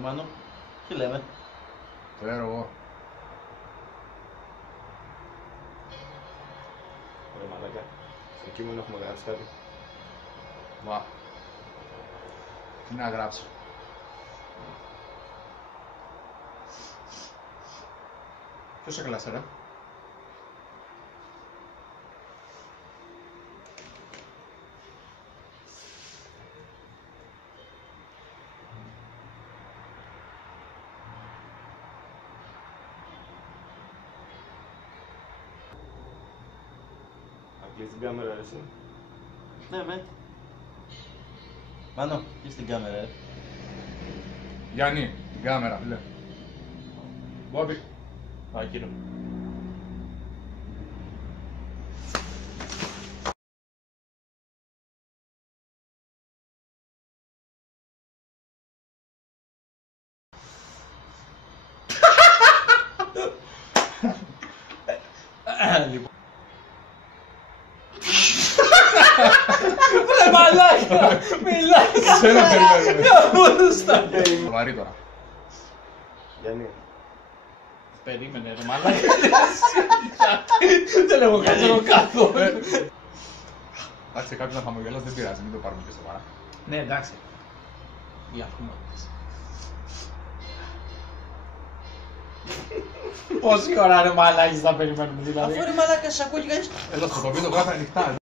Μάνο, τι λέμε. Ξέρω εγώ. Ωραία μαλάκα. Στο κείμενο έχουμε γράψει κάτι. Βα. Τι να γράψω. Ποιος έκλασε ρε. Να κλείσεις την κάμερα ρε εσύ. Ναι, με. Μάνο, κλείς την κάμερα, Γιάννη, την κάμερα, φίλε. Μπόμπι. Α, κύριο. Λοιπόν. Βρε μαλάκα! Μιλάς! Σένα περιμένουμε. Για μόνος τα. Σοβαρή τώρα. Γιάννη. Περίμενε ρε μαλάκα. Δεν έχω καθόλου καθόλου. Εντάξει, κάποιος να χαμογελάσει δεν πειράζει, μην το πάρουμε και σοβαρά. Ναι, εντάξει. Για πούμε. Πόση ώρα ρε μαλάκες θα περιμένουμε δηλαδή. Αφού ρε μαλάκα σ' ακούει κανείς. Εδώ στο τοπίο το γράφει ανοιχτά.